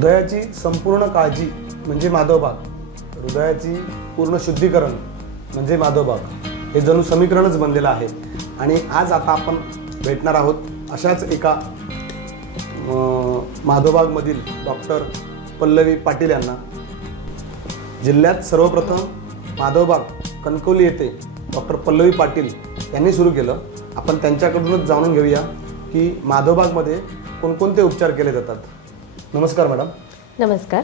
हृदयाची संपूर्ण काळजी म्हणजे माधवबाग हृदयाची पूर्ण शुद्धीकरण म्हणजे माधवबाग हे जणू समीकरणच बनलेलं आहे. आणि आज आता आपण भेटणार आहोत अशाच एका माधवबागमधील डॉक्टर पल्लवी पाटील यांना. जिल्ह्यात सर्वप्रथम माधवबाग कणकवली येथे डॉक्टर पल्लवी पाटील यांनी सुरू केलं. आपण त्यांच्याकडूनच जाणून घेऊया की माधवबागमध्ये कोणकोणते उपचार केले जातात. नमस्कार मॅडम. नमस्कार.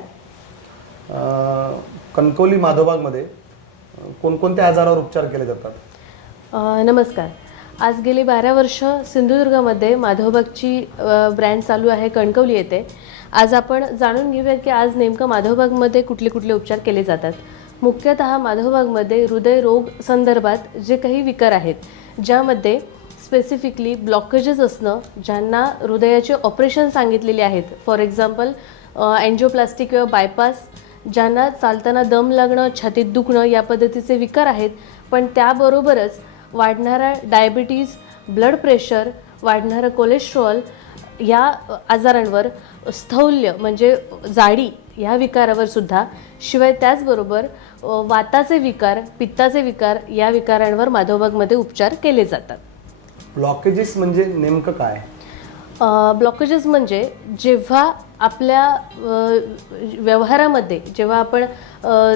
अं, कणकवली माधवबागमध्ये अं, कोणकोणत्या आजारावर उपचार केले जातात? अ, नमस्कार. आज गेली बारा वर्ष सिंधुदुर्गामध्ये माधवबागची अ, ब्रँड चालू आहे कणकवली येथे. आज आपण जाणून घेऊया की आज नेमकं माधवबागमध्ये कुठले कुठले उपचार केले जातात. मुख्यतः माधवबागमध्ये हृदयरोग संदर्भात जे काही विकार आहेत ज्यामध्ये स्पेसिफिकली ब्लॉकेजेस असणं ज्यांना हृदयाचे ऑपरेशन सांगितलेले आहेत. फॉर एक्झाम्पल अँजिओप्लास्टिक किंवा बायपास ज्यांना चालताना दम लागणं छातीत दुखणं या पद्धतीचे विकार आहेत. पण त्याबरोबरच वाढणारा डायबिटीज ब्लड प्रेशर वाढणारं कोलेस्ट्रॉल या आजारांवर स्थौल्य म्हणजे जाडी ह्या विकारावर सुद्धा. शिवाय त्याचबरोबर वाताचे विकार पित्ताचे विकार या विकारांवर माधवबागमध्ये उपचार केले जातात. ब्लॉकेजेस म्हणजे नेमकं काय? ब्लॉकेजेस म्हणजे जेव्हा आपल्या व्यवहारामध्ये जेव्हा आपण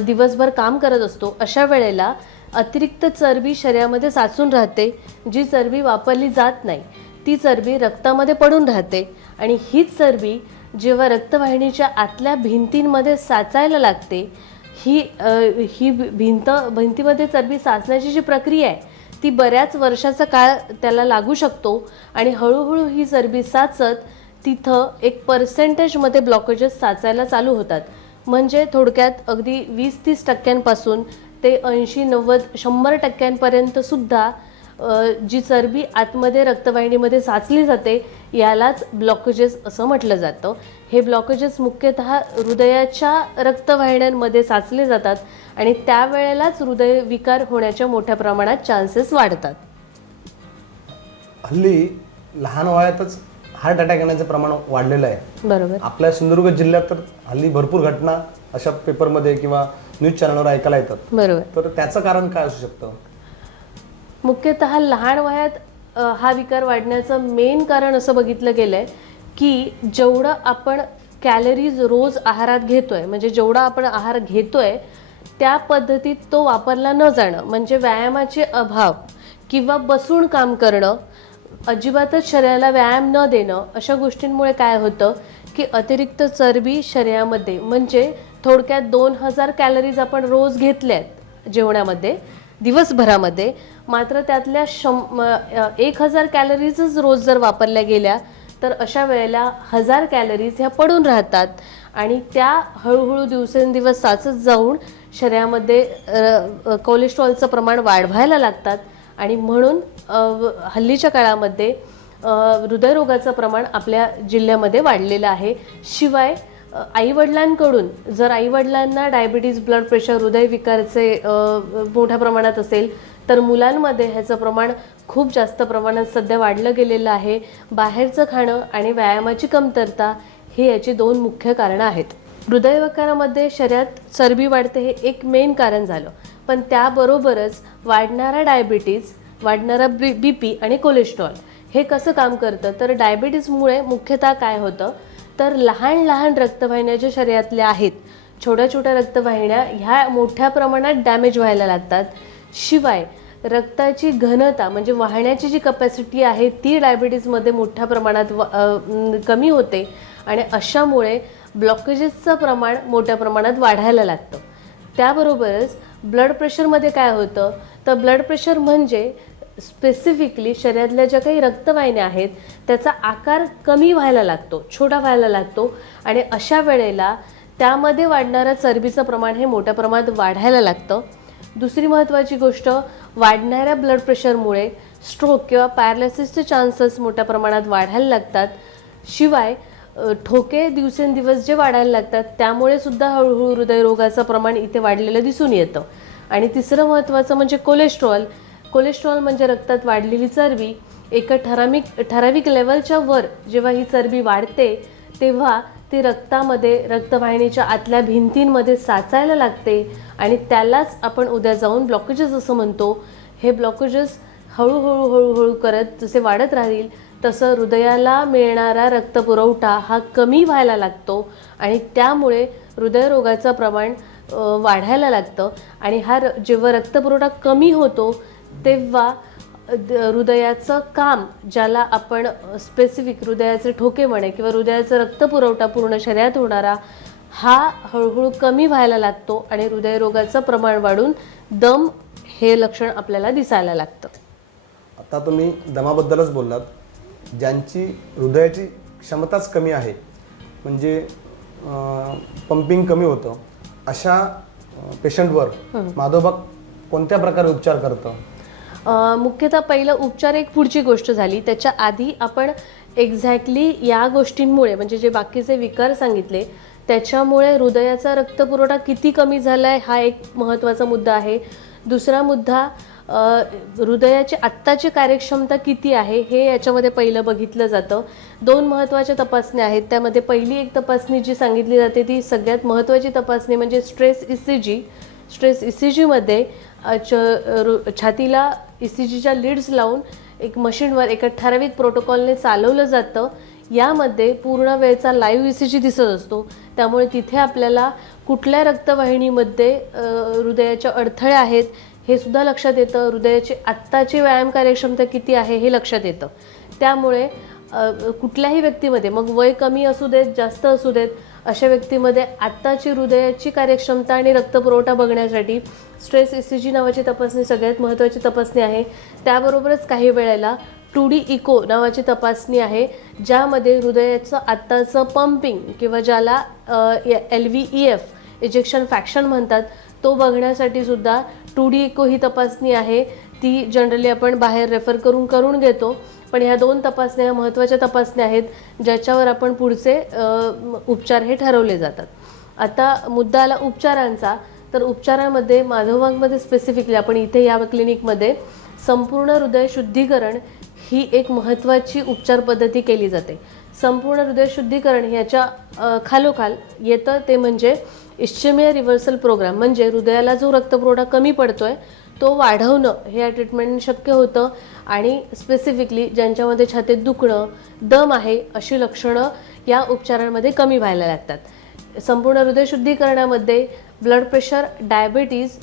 दिवसभर काम करत असतो अशा वेळेला अतिरिक्त चरबी शरीरामध्ये साचून राहते जी चरबी वापरली जात नाही. ती चरबी रक्तामध्ये पडून राहते आणि हीच चरबी जेव्हा रक्तवाहिनीच्या आतल्या भिंतींमध्ये साचायला लागते ही ही भि- भिंत भिंतीमध्ये चरबी साचण्याची जी प्रक्रिया आहे ती बऱ्याच वर्षाचा काळ त्याला लागू शकतो आणि हळूहळू ही चरबी साचत तिथं एक पर्सेंटेजमध्ये ब्लॉकेजेस साचायला चालू होतात. म्हणजे थोडक्यात अगदी वीस तीस टक्क्यांपासून ते ऐंशी नव्वद शंभर टक्क्यांपर्यंत सुद्धा जी चरबी आतमध्ये रक्तवाहिनीमध्ये साचली जाते यालाच ब्लॉकेजेस असं म्हटलं जातं. हे ब्लॉकेजेस मुख्यतः हृदयाच्या रक्तवाहिन्यांमध्ये साचले जातात आणि त्यावेळेलाच हृदय विकार होण्याच्या मोठ्या प्रमाणात चान्सेस वाढतात. हल्ली लहान वयातच हार्ट अटॅक येण्याचं प्रमाण वाढलेलं आहे. बरोबर. आपल्या सिंधुदुर्ग जिल्ह्यात तर हल्ली भरपूर घटना अशा पेपरमध्ये किंवा न्यूज चॅनलवर ऐकायला येतात. बरोबर. तर त्याचं कारण काय असू शकतं? मुख्यतः लहान वयात हा विकार वाढण्याचं मेन कारण असं बघितलं गेलं आहे की जेवढं आपण कॅलरीज रोज आहारात घेतो आहे म्हणजे जेवढा आपण आहार घेतो आहे त्या पद्धतीत तो वापरला न जाणं म्हणजे व्यायामाचे अभाव किंवा बसून काम करणं अजिबातच शरीराला व्यायाम न देणं अशा गोष्टींमुळे काय होतं की अतिरिक्त चरबी शरीरामध्ये म्हणजे थोडक्यात दोन हजार कॅलरीज आपण रोज घेतल्यात जेवणामध्ये दिवसभरामध्ये. मात्र त्यातल्या शं एक हजार कॅलरीजच रोज जर वापरल्या गेल्या तर अशा वेळेला हजार कॅलरीज ह्या पडून राहतात. आणि त्या हळूहळू दिवसेंदिवस साचत जाऊन शरीरामध्ये कोलेस्ट्रॉलचं प्रमाण वाढवायला लागतात. आणि म्हणून हल्लीच्या काळामध्ये हृदयरोगाचं प्रमाण आपल्या जिल्ह्यामध्ये वाढलेलं आहे. शिवाय आईवडिलांकडून जर आईवडिलांना डायबिटीज ब्लड प्रेशर हृदयविकारचे मोठ्या प्रमाणात असेल तर मुलांमध्ये ह्याचं प्रमाण खूप जास्त प्रमाणात सध्या वाढलं गेलेलं आहे. बाहेरचं खाणं आणि व्यायामाची कमतरता हे याची दोन मुख्य कारणं आहेत. हृदयविकारामध्ये शरीरात चरबी वाढते हे एक मेन कारण झालं. पण त्याबरोबरच वाढणारा डायबिटीज वाढणारा बी बी पी आणि कोलेस्ट्रॉल हे कसं काम करतं? तर डायबिटीजमुळे मुख्यतः काय होतं? तर लहान लहान रक्तवाहिन्या ज्या शरीरातल्या आहेत छोट्या छोट्या रक्तवाहिन्या ह्या मोठ्या प्रमाणात डॅमेज व्हायला लागतात. शिवाय रक्ताची घनता म्हणजे वाहण्याची जी कपॅसिटी आहे ती डायबिटीजमध्ये मोठ्या प्रमाणात कमी होते आणि अशामुळे ब्लॉकेजेसचं प्रमाण मोठ्या प्रमाणात वाढायला लागतं. त्याबरोबरच ब्लड प्रेशरमध्ये काय होतं? तर ब्लड प्रेशर म्हणजे स्पेसिफिकली शरीरातल्या ज्या काही रक्तवाहिन्या आहेत त्याचा आकार कमी व्हायला लागतो छोटा व्हायला लागतो. आणि अशा वेळेला त्यामध्ये वाढणारं चरबीचं प्रमाण हे मोठ्या प्रमाणात वाढायला लागतं. दुसरी महत्त्वाची गोष्ट वाढणाऱ्या ब्लड प्रेशरमुळे स्ट्रोक किंवा पॅरालिसिसचे चान्सेस मोठ्या प्रमाणात वाढायला लागतात. शिवाय ठोके दिवसेंदिवस जे वाढायला लागतात त्यामुळे सुद्धा हळूहळू हृदयरोगाचं प्रमाण इथे वाढलेलं दिसून येतं. आणि तिसरं महत्त्वाचं म्हणजे कोलेस्ट्रॉल कोलेस्ट्रॉल म्हणजे रक्तात वाढलेली चरबी एका ठराविक ठराविक लेवलच्या वर जेव्हा ही चरबी वाढते तेव्हा ती रक्तामध्ये रक्तवाहिनीच्या आतल्या भिंतींमध्ये साचायला लागते आणि त्यालाच आपण उद्या जाऊन ब्लॉकेजेस असं म्हणतो. हे ब्लॉकेजेस हळूहळू हळूहळू करत जसे वाढत राहील तसं हृदयाला मिळणारा रक्तपुरवठा हा कमी व्हायला लागतो आणि त्यामुळे हृदयरोगाचं प्रमाण वाढायला लागतं आणि हा र- जेव्हा रक्तपुरवठा कमी होतो तेव्हा हृदयाचं काम ज्याला आपण स्पेसिफिक हृदयाचे ठोके म्हणे किंवा हृदयाचा रक्तपुरवठा पूर्ण शरीरात होणारा हा हळूहळू कमी व्हायला लागतो आणि हृदयरोगाचं प्रमाण वाढून दम हे लक्षण आपल्याला दिसायला लागतं. आता तुम्ही दमाबद्दलच बोललात. ज्यांची हृदयाची क्षमताच कमी आहे म्हणजे पंपिंग कमी होतं अशा पेशंटवर माधोबाग कोणत्या प्रकारे उपचार करतं? मुख्यतः पहिलं उपचार एक पुढची गोष्ट झाली. त्याच्या आधी आपण एक्झॅक्टली या गोष्टींमुळे म्हणजे जे बाकीचे विकार सांगितले त्याच्यामुळे हृदयाचा रक्तपुरवठा किती कमी झाला आहे हा एक महत्त्वाचा मुद्दा आहे. दुसरा मुद्दा हृदयाची आत्ताची कार्यक्षमता किती आहे हे याच्यामध्ये पहिलं बघितलं जातं. दोन महत्त्वाच्या तपासण्या आहेत. त्यामध्ये पहिली एक तपासणी जी सांगितली जाते ती सगळ्यात महत्त्वाची तपासणी म्हणजे stress E C G stress E C जीमध्ये छातीला ई सी जीच्या लीड्स लावून एक मशीनवर एका ठराविक प्रोटोकॉलने चालवलं जातं. यामध्ये पूर्ण वेळचा लाईव्ह ई सी जी दिसत असतो. त्यामुळे तिथे आपल्याला कुठल्या रक्तवाहिनीमध्ये हृदयाच्या अडथळे आहेत हे सुद्धा लक्षात येतं. हृदयाची आत्ताची व्यायाम कार्यक्षमता किती आहे हे लक्षात येतं. त्यामुळे कुठल्याही व्यक्तीमध्ये मग वय कमी असू देत जास्त असू देत अशा व्यक्तीमध्ये आत्ताची हृदयाची कार्यक्षमता आणि रक्तपुरवठा बघण्यासाठी स्ट्रेस ई सी जी नावाची तपासणी सगळ्यात महत्त्वाची तपासणी आहे. त्याबरोबरच काही वेळेला टू डी इको नावाची तपासणी आहे ज्यामध्ये हृदयाचं आत्ताचं पंपिंग किंवा ज्याला L V E F ejection fraction म्हणतात तो बघण्यासाठी सुद्धा टू डी इको ही तपासणी आहे. ती जनरली आपण बाहेर रेफर करून करून घेतो. पण ह्या दोन तपासण्या ह्या महत्त्वाच्या तपासण्या आहेत ज्याच्यावर आपण पुढचे उपचार हे ठरवले जातात. आता मुद्दा आला उपचारांचा तर उपचारामध्ये माधवबागमध्ये स्पेसिफिकली आपण इथे या क्लिनिकमध्ये संपूर्ण हृदय शुद्धीकरण ही एक महत्त्वाची उपचार पद्धती केली जाते. संपूर्ण हृदय शुद्धीकरण ह्याच्या खालोखाल येतं ते म्हणजे इश्चेमिया रिव्हर्सल प्रोग्राम म्हणजे हृदयाला जो रक्तपुरवठा कमी पडतो आहे तो वाढवणं हे या ट्रीटमेंट शक्य होतं. आणि स्पेसिफिकली ज्यांच्यामध्ये छातीत दुखणं दम आहे अशी लक्षणं या उपचारांमध्ये कमी व्हायला लागतात. संपूर्ण हृदय शुद्धीकरणामध्ये ब्लड प्रेशर डायबिटीज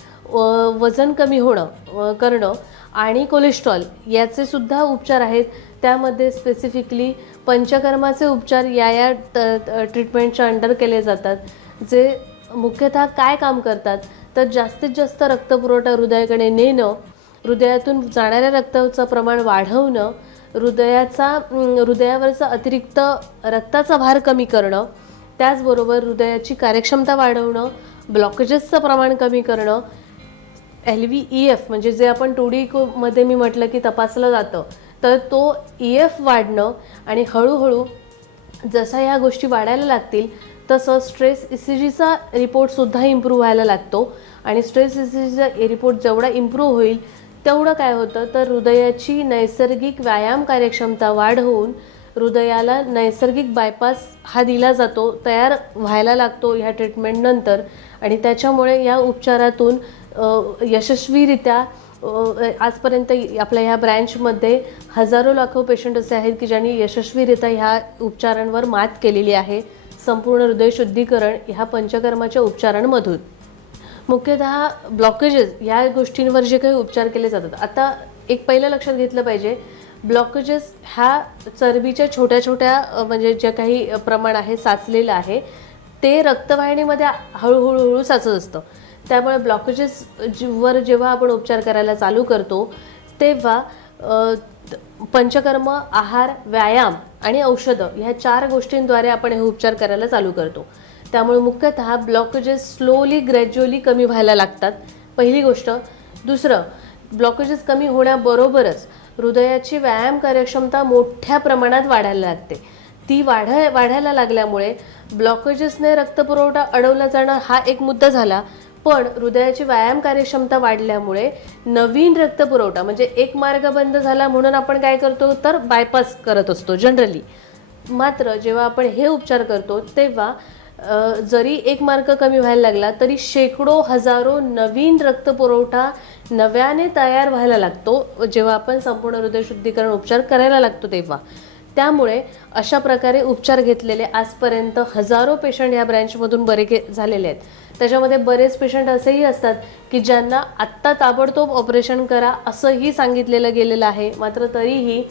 वजन कमी होणं करणं आणि कोलेस्ट्रॉल याचे सुद्धा उपचार आहेत. त्यामध्ये स्पेसिफिकली पंचकर्माचे उपचार या या ट्रीटमेंटच्या अंडर केले जातात जे मुख्यतः काय काम करतात? तर जास्तीत जास्त रक्तपुरवठा हृदयाकडे नेणं हृदयातून जाणाऱ्या रक्ताचं प्रमाण वाढवणं हृदयाचा हृदयावरचा अतिरिक्त रक्ताचा भार कमी करणं त्याचबरोबर हृदयाची कार्यक्षमता वाढवणं ब्लॉकेजेसचं प्रमाण कमी करणं एल व्ही ई एफ म्हणजे जे आपण टू डी मध्ये मी म्हटलं की तपासलं जातं तर तो ई एफ वाढणं आणि हळूहळू जसं ह्या गोष्टी वाढायला लागतील तसं स्ट्रेस ई सी जीचा रिपोर्टसुद्धा इम्प्रूव्ह व्हायला लागतो. आणि स्ट्रेस ई सी जीचा रिपोर्ट जेवढा इम्प्रूव्ह होईल तेवढं काय होतं तर हृदयाची नैसर्गिक व्यायाम कार्यक्षमता वाढ होऊन हृदयाला नैसर्गिक बायपास हा दिला जातो तयार व्हायला लागतो ह्या ट्रीटमेंटनंतर आणि त्याच्यामुळे या उपचारातून यशस्वीरित्या आजपर्यंत आपल्या ह्या ब्रँचमध्ये हजारो लाखो पेशंट असे आहेत की ज्यांनी यशस्वीरित्या ह्या उपचारांवर मात केलेली आहे. संपूर्ण हृदय शुद्धीकरण ह्या पंचकर्माच्या उपचारांमधून. मुख्यतः ब्लॉकेजेस या गोष्टींवर जे काही उपचार केले जातात. आता एक पहिलं लक्षात घेतलं पाहिजे ब्लॉकेजेस ह्या चरबीच्या छोट्या छोट्या म्हणजे जे काही प्रमाण आहे साचलेलं आहे ते रक्तवाहिनीमध्ये हळूहळूहळू साचत असतं. त्यामुळे ब्लॉकेजेस वर जेव्हा आपण उपचार करायला चालू करतो तेव्हा पंचकर्म आहार व्यायाम आणि औषधं ह्या चार गोष्टींद्वारे आपण हे उपचार करायला चालू करतो. त्यामुळे मुख्यतः ब्लॉकेजेस स्लोली ग्रॅज्युअली कमी व्हायला लागतात. पहिली गोष्ट. दुसरं ब्लॉकेजेस कमी होण्याबरोबरच हृदयाची व्यायाम कार्यक्षमता मोठ्या प्रमाणात वाढायला लागते. ती वाढाय वाढायला लागल्यामुळे ब्लॉकेजेसने रक्तपुरवठा अडवला जाणं हा एक मुद्दा झाला. पण हृदयाची व्यायाम कार्यक्षमता वाढल्यामुळे नवीन रक्तपुरवठा म्हणजे एक मार्ग बंद झाला म्हणून आपण काय करतो? तर बायपास करत असतो जनरली मात्र जेव्हा आपण हे उपचार करतो तेव्हा जरी एक मार्ग कमी व्हायला लागला तरी शेकडो हजारो नवीन रक्तपुरवठा नव्याने तयार व्हायला लागतो. जेव्हा आपण संपूर्ण हृदय शुद्धीकरण उपचार करायला लागतो तेव्हा. त्यामुळे अशा प्रकारे उपचार घेतलेले आजपर्यंत हजारो पेशंट या ब्रँचमधून बरे के झालेले आहेत. त्याच्यामध्ये बरेच पेशंट असेही असतात की ज्यांना आत्ता ताबडतोब ऑपरेशन करा असंही सांगितलेलं गेलेलं आहे. मात्र तरीही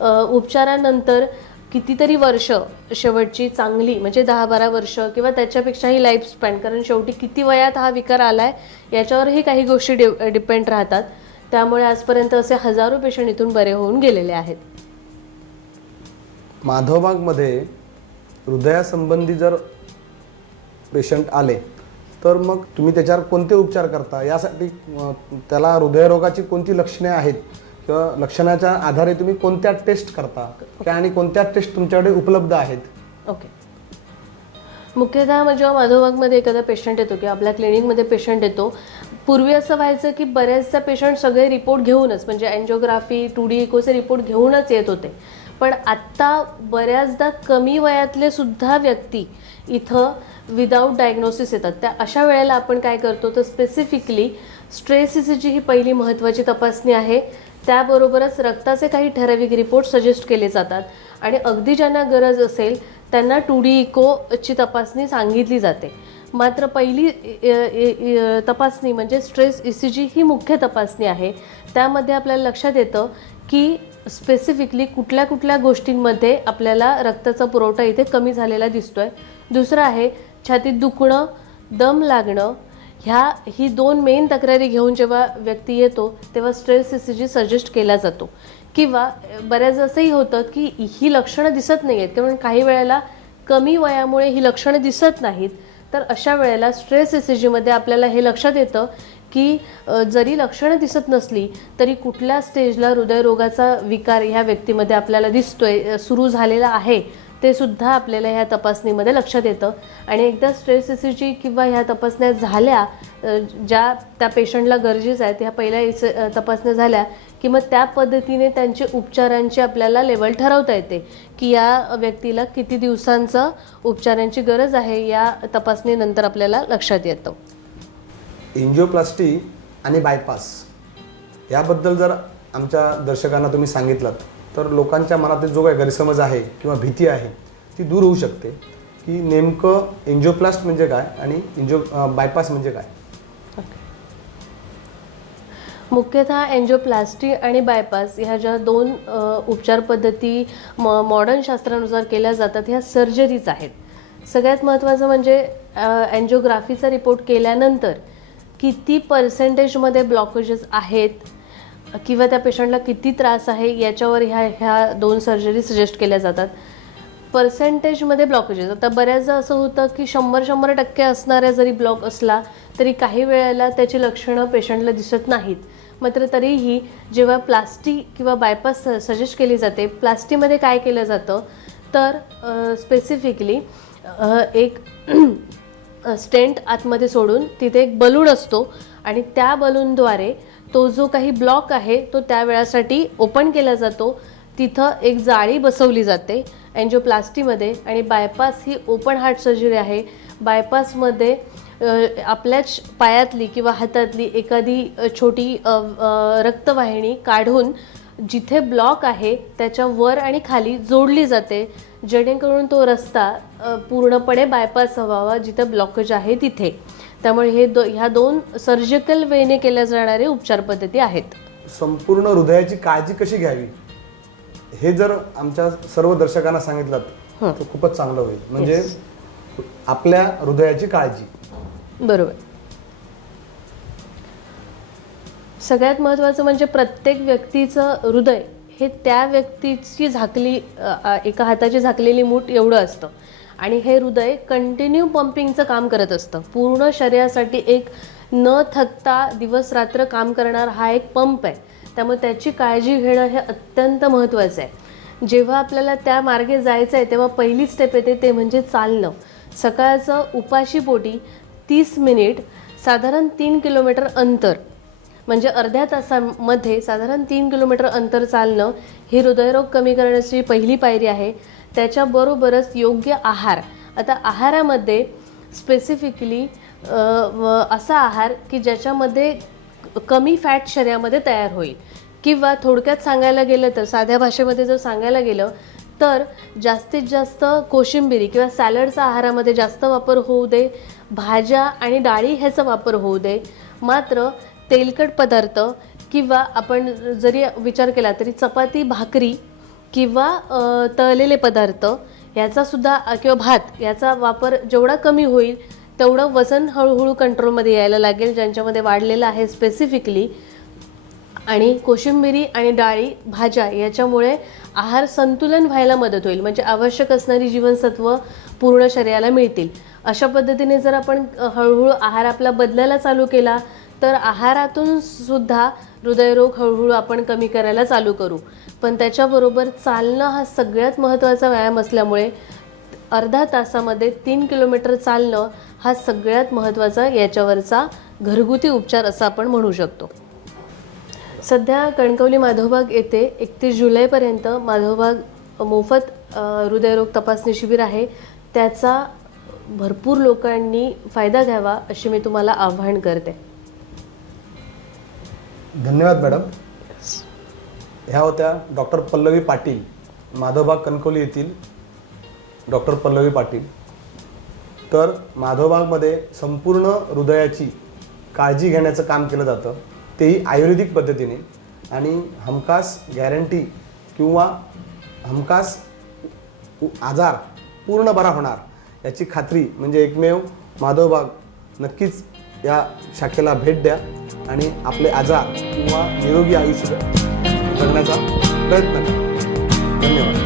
उपचारानंतर कितीतरी वर्ष शेवटची चांगली म्हणजे दहा बारा वर्ष किंवा त्याच्यापेक्षाही लाईफ स्पॅन कारण शेवटी किती वयात हा विकार आला आहे याच्यावरही काही गोष्टी डि डिपेंड राहतात. त्यामुळे आजपर्यंत असे हजारो पेशंट इथून बरे होऊन गेलेले आहेत. माधवबागमध्ये हृदयासंबंधी जर पेशंट आले तर मग तुम्ही त्याच्यावर कोणते उपचार करता? यासाठी त्याला हृदयरोगाची कोणती लक्षणे आहेत? किंवा लक्षणाच्या आधारे तुम्ही कोणत्या टेस्ट करता? काय आणि कोणत्या टेस्ट तुमच्याकडे उपलब्ध आहेत? ओके. मुख्यतः म्हणजे जेव्हा माधवबागमध्ये एखादा पेशंट येतो किंवा आपल्या क्लिनिकमध्ये पेशंट येतो पूर्वी असं व्हायचं की बऱ्याचदा पेशंट सगळे रिपोर्ट घेऊनच म्हणजे अँजिओग्राफी टू डी इकोचे रिपोर्ट घेऊनच येत होते. पण आत्ता बऱ्याचदा कमी वयातले सुद्धा व्यक्ती इथं विदाऊट डायग्नोसिस येतात. त्या अशा वेळेला आपण काय करतो तर स्पेसिफिकली स्ट्रेस जी ही पहिली महत्त्वाची तपासणी आहे त्याबरोबरच रक्ताचे काही ठराविक रिपोर्ट सजेस्ट केले जातात. आणि अगदी ज्यांना गरज असेल त्यांना टू डी इकोची तपासणी सांगितली जाते. मात्र पहिली तपासणी म्हणजे स्ट्रेस ई सी जी ही मुख्य तपासणी आहे. त्यामध्ये आपल्याला लक्षात येतं की स्पेसिफिकली कुठल्या कुठल्या गोष्टींमध्ये आपल्याला रक्ताचा पुरवठा इथे कमी झालेला दिसतो आहे दुसरं आहे छातीत दुखणं दम लागणं ह्या ही दोन मेन तक्रारी घेऊन जेव्हा व्यक्ती येतो तेव्हा stress E C G suggest केला जातो. किंवा बऱ्याच असंही होतं की ही लक्षणं दिसत नाही आहेत कारण काही वेळेला कमी वयामुळे ही लक्षणं दिसत नाहीत. तर अशा वेळेला स्ट्रेस ई सी जीमध्ये आपल्याला हे लक्षात येतं की जरी लक्षणं दिसत नसली तरी कुठल्या स्टेजला हृदयरोगाचा विकार ह्या व्यक्तीमध्ये आपल्याला दिसतोय सुरू झालेला आहे ते सुद्धा आपल्याला ह्या तपासणीमध्ये लक्षात येतं. आणि एकदा स्ट्रेस एसीची सी जी किंवा ह्या तपासण्या झाल्या ज्या त्या पेशंटला गरजेचं आहेत ह्या पहिल्या इस तपासण्या झाल्या की मग त्या पद्धतीने त्यांचे उपचारांची आपल्याला लेवल ठरवता येते की या व्यक्तीला किती दिवसांचं उपचारांची गरज आहे या तपासणीनंतर आपल्याला लक्षात येतं. एन्जिओप्लास्टी आणि बायपास. याबद्दल जर आमच्या दर्शकांना तुम्ही सांगितलं तर लोकांच्या मनातील जो काही गैरसमज आहे किंवा भीती आहे ती दूर होऊ शकते. की नेमकं एन्जिओप्लास्ट म्हणजे काय आणि एन्जिओ बायपास म्हणजे काय? मुख्यतः एन्जिओप्लास्टी आणि बायपास ह्या ज्या दोन उपचार पद्धती म मॉडर्न शास्त्रानुसार केल्या जातात ह्या सर्जरीज आहेत. सगळ्यात महत्त्वाचं म्हणजे एन्जिओग्राफीचा रिपोर्ट केल्यानंतर किती पर्सेंटेजमध्ये ब्लॉकेजेस आहेत? किंवा त्या पेशंटला किती त्रास आहे? याच्यावर ह्या ह्या दोन सर्जरी सजेस्ट केल्या जातात. पर्सेंटेजमध्ये ब्लॉकेजेस आता बऱ्याचदा असं होतं की शंभर शंभर टक्के असणाऱ्या जरी ब्लॉक असला तरी काही वेळेला त्याची लक्षणं पेशंटला दिसत नाहीत. मात्र तरीही जेव्हा प्लास्टी किंवा बायपास सजेस्ट केली जाते प्लास्टीमध्ये काय केलं जातं? तर स्पेसिफिकली एक स्टेंट आतमध्ये सोडून तिथे एक बलून असतो आणि त्या बलूनद्वारे तो जो काही ब्लॉक आहे तो त्या वेळासाठी ओपन केला जातो. तिथं एक जाळी बसवली जाते अँजिओप्लास्टीमध्ये आणि बायपास ही ओपन हार्ट सर्जरी आहे. बायपासमध्ये आपल्याच पायातली किंवा हातातली एखादी छोटी रक्तवाहिनी काढून जिथे ब्लॉक आहे त्याच्या वर आणि खाली जोडली जाते. जेणेकरून तो रस्ता पूर्णपणे बायपास व्हावा जिथे ब्लॉकेज आहे तिथे. त्यामुळे हे दो ह्या दोन सर्जिकल वेने केल्या जाणारे उपचार पद्धती आहेत. संपूर्ण हृदयाची काळजी कशी घ्यावी? हे जर आमच्या सर्व दर्शकांना सांगितलं तर खूपच चांगलं होईल. म्हणजे आपल्या हृदयाची काळजी. बरोबर. सगळ्यात महत्त्वाचं म्हणजे प्रत्येक व्यक्तीचं हृदय हे त्या व्यक्तीची झाकली एका हाताची झाकलेली मूठ एवढं असतं. आणि हे हृदय कंटिन्यू पंपिंगचं काम करत असतं. पूर्ण शरीरासाठी एक न थकता दिवस रात्र काम करणार हा एक पंप आहे. त्यामुळे त्याची काळजी घेणं हे अत्यंत महत्त्वाचं आहे. जेव्हा आपल्याला त्या मार्गे जायचं आहे तेव्हा पहिली स्टेप येते ते म्हणजे चालणं. सकाळचं उपाशी पोटी तीस मिनिट साधारण तीन किलोमीटर अंतर. म्हणजे अर्ध्या तासामध्ये साधारण तीन किलोमीटर अंतर चालणं ही हृदयरोग कमी करण्याची पहिली पायरी आहे. त्याच्याबरोबरच योग्य आहार. आता आहारामध्ये स्पेसिफिकली असा आहार की ज्याच्यामध्ये कमी फॅट शरीरामध्ये तयार होईल. किंवा थोडक्यात सांगायला गेलं तर साध्या भाषेमध्ये जर सांगायला गेलं तर जास्तीत जास्त कोशिंबिरी किंवा सॅलडचा आहारामध्ये जास्त वापर होऊ दे भाज्या आणि डाळी ह्याचा वापर होऊ दे. मात्र तेलकट पदार्थ किंवा आपण जरी विचार केला तरी चपाती भाकरी किंवा तळलेले पदार्थ याचासुद्धा किंवा भात याचा वापर जेवढा कमी होईल तेवढं वजन हळूहळू कंट्रोलमध्ये यायला लागेल ज्यांच्यामध्ये वाढलेलं आहे स्पेसिफिकली आणि कोशिंबिरी आणि डाळी भाज्या याच्यामुळे आहार संतुलन व्हायला मदत होईल. म्हणजे आवश्यक असणारी जीवनसत्व पूर्ण शरीराला मिळतील. अशा पद्धतीने जर आपण हळूहळू आहार आपला बदलायला चालू केला तर आहारातून सुद्धा हृदयरोग हळूहळू आपण कमी करायला चालू करू. पण त्याच्याबरोबर चालणं हा सगळ्यात महत्त्वाचा व्यायाम असल्यामुळे अर्धा तासामध्ये तीन किलोमीटर चालणं हा सगळ्यात महत्त्वाचा याच्यावरचा घरगुती उपचार असं आपण म्हणू शकतो. सध्या कणकवली माधवबाग येथे एकतीस जुलैपर्यंत माधवबाग मोफत हृदयरोग तपासणी शिबिर आहे. त्याचा भरपूर लोकांनी फायदा घ्यावा अशी मी तुम्हाला आव्हान करते. धन्यवाद मॅडम. ह्या होत्या डॉक्टर पल्लवी पाटील. माधवबाग कणकवली येथील डॉक्टर पल्लवी पाटील. तर माधवबागमध्ये संपूर्ण हृदयाची काळजी घेण्याचं काम केलं जातं. तेही आयुर्वेदिक पद्धतीने. आणि हमखास गॅरंटी किंवा हमखास आजार पूर्ण बरा होणार याची खात्री म्हणजे एकमेव माधवबाग नक्कीच या शाखेला भेट द्या आणि आपले आजार किंवा निरोगी आयुष्य जगण्याचा प्रयत्न करा. धन्यवाद.